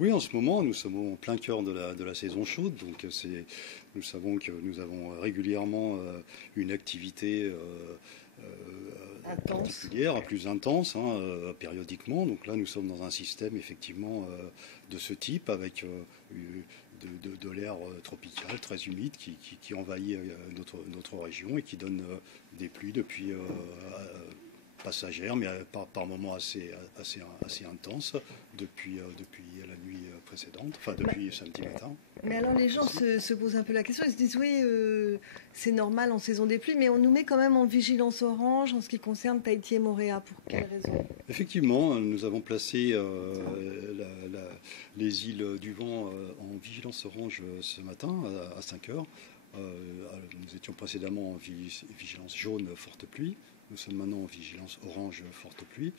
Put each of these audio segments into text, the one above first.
Oui, en ce moment, nous sommes en plein cœur de la saison chaude, donc nous savons que nous avons régulièrement une activité Intense. particulière, plus intense, périodiquement. Donc là, nous sommes dans un système effectivement de ce type, avec de l'air tropical très humide qui envahit notre région et qui donne des pluies depuis passagères, mais par moments assez intenses depuis la nuit précédente, enfin depuis samedi matin. Mais alors les gens se posent un peu la question, ils se disent oui, c'est normal en saison des pluies, mais on nous met quand même en vigilance orange en ce qui concerne Tahiti et Moorea. Pour quelle raison? Effectivement, nous avons placé les îles du Vent en vigilance orange ce matin à 5 heures. Nous étions précédemment en vigilance jaune forte pluie. Nous sommes maintenant en vigilance orange forte pluie.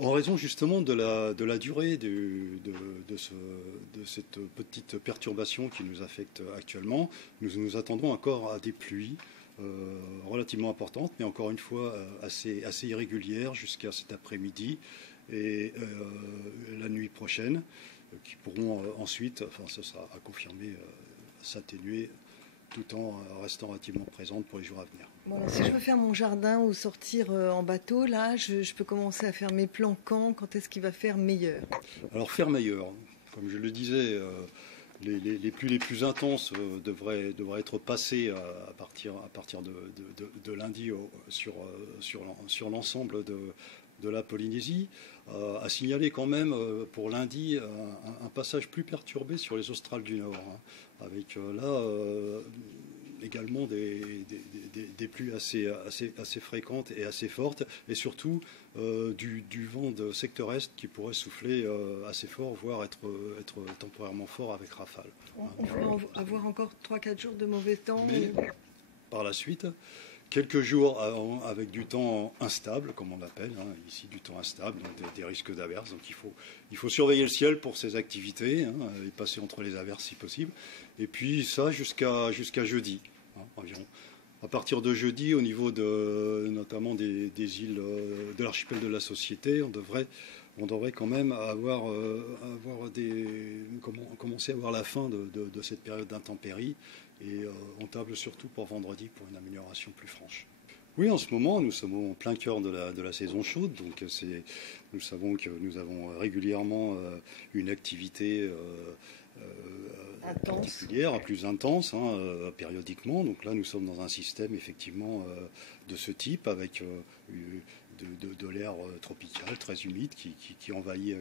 En raison justement de la durée de cette petite perturbation qui nous affecte actuellement, nous nous attendons encore à des pluies relativement importantes, mais encore une fois assez irrégulières jusqu'à cet après-midi et la nuit prochaine, qui pourront ensuite, enfin ce sera à confirmer, s'atténuer tout en restant relativement présente pour les jours à venir. Bon, si je veux faire mon jardin ou sortir en bateau, là, je peux commencer à faire mes plans quand est-ce qu'il va faire meilleur? Alors faire meilleur, comme je le disais, les pluies les plus intenses devraient être passées à partir de lundi sur l'ensemble de la Polynésie. À signaler quand même pour lundi un passage plus perturbé sur les australes du Nord, avec là également des pluies assez fréquentes et assez fortes, et surtout du vent de secteur est qui pourrait souffler assez fort, voire être temporairement fort avec rafale. On pourrait avoir encore 3-4 jours de mauvais temps. Mais par la suite, quelques jours avec du temps instable, comme on l'appelle, ici du temps instable, donc des risques d'averses. Donc il faut surveiller le ciel pour ces activités, et passer entre les averses si possible. Et puis ça jusqu'à jeudi, environ. À partir de jeudi, au niveau notamment des îles de l'archipel de la Société, on devrait quand même commencer à avoir la fin de cette période d'intempéries, et on table surtout pour vendredi pour une amélioration plus franche. Oui, en ce moment, nous sommes en plein cœur de la saison chaude, donc nous savons que nous avons régulièrement une activité Intense. particulière, plus intense, périodiquement. Donc là, nous sommes dans un système effectivement de ce type, avec de l'air tropical très humide qui envahit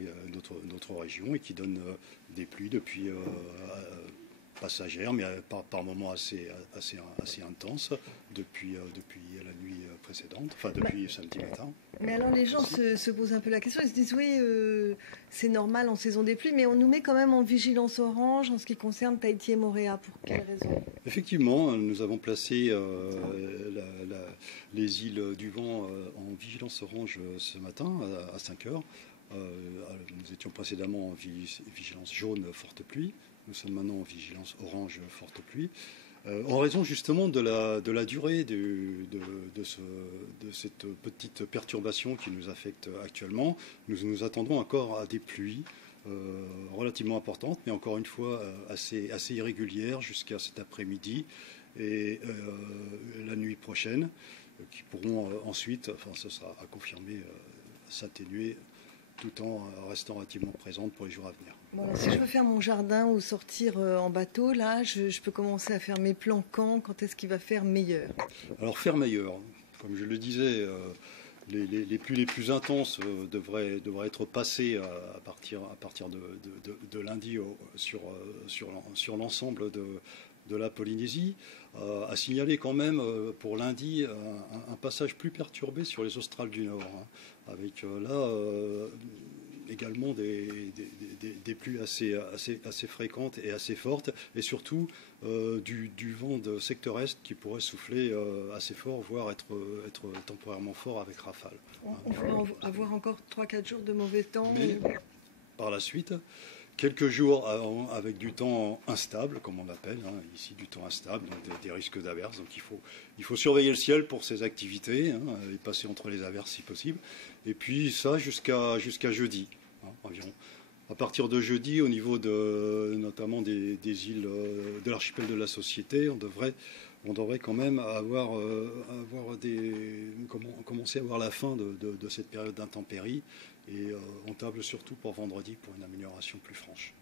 notre région et qui donne des pluies depuis passagères, mais par moments assez intenses depuis la nuit précédente, enfin depuis samedi matin. Mais alors les gens se posent un peu la question, ils se disent oui, c'est normal en saison des pluies, mais on nous met quand même en vigilance orange en ce qui concerne Tahiti et Moorea. Pour quelle raison? Effectivement, nous avons placé les îles du Vent en vigilance orange ce matin à 5 heures. Nous étions précédemment en vigilance jaune forte pluie. Nous sommes maintenant en vigilance orange forte pluie. En raison justement de la durée de cette petite perturbation qui nous affecte actuellement, nous nous attendons encore à des pluies relativement importantes, mais encore une fois assez irrégulières jusqu'à cet après-midi et la nuit prochaine, qui pourront ensuite, enfin ce sera à confirmer, s'atténuer tout en restant relativement présente pour les jours à venir. Bon, si je veux faire mon jardin ou sortir en bateau, là, je peux commencer à faire mes plans quand est-ce qu'il va faire meilleur? Alors faire meilleur, comme je le disais, les pluies les plus intenses devraient être passées à partir de lundi sur l'ensemble de la Polynésie. À signaler quand même pour lundi un passage plus perturbé sur les australes du Nord, avec là également des pluies assez fréquentes et assez fortes, et surtout du vent de secteur est qui pourrait souffler assez fort, voire être temporairement fort avec rafale. On pourrait avoir encore 3-4 jours de mauvais temps. Mais par la suite, quelques jours avec du temps instable, comme on l'appelle, ici du temps instable, donc des risques d'averses. Donc il faut surveiller le ciel pour ces activités, et passer entre les averses si possible. Et puis ça jusqu'à jeudi, environ. À partir de jeudi, au niveau notamment des îles de l'archipel de la Société, on devrait quand même commencer à avoir la fin de cette période d'intempéries. Et on table surtout pour vendredi pour une amélioration plus franche.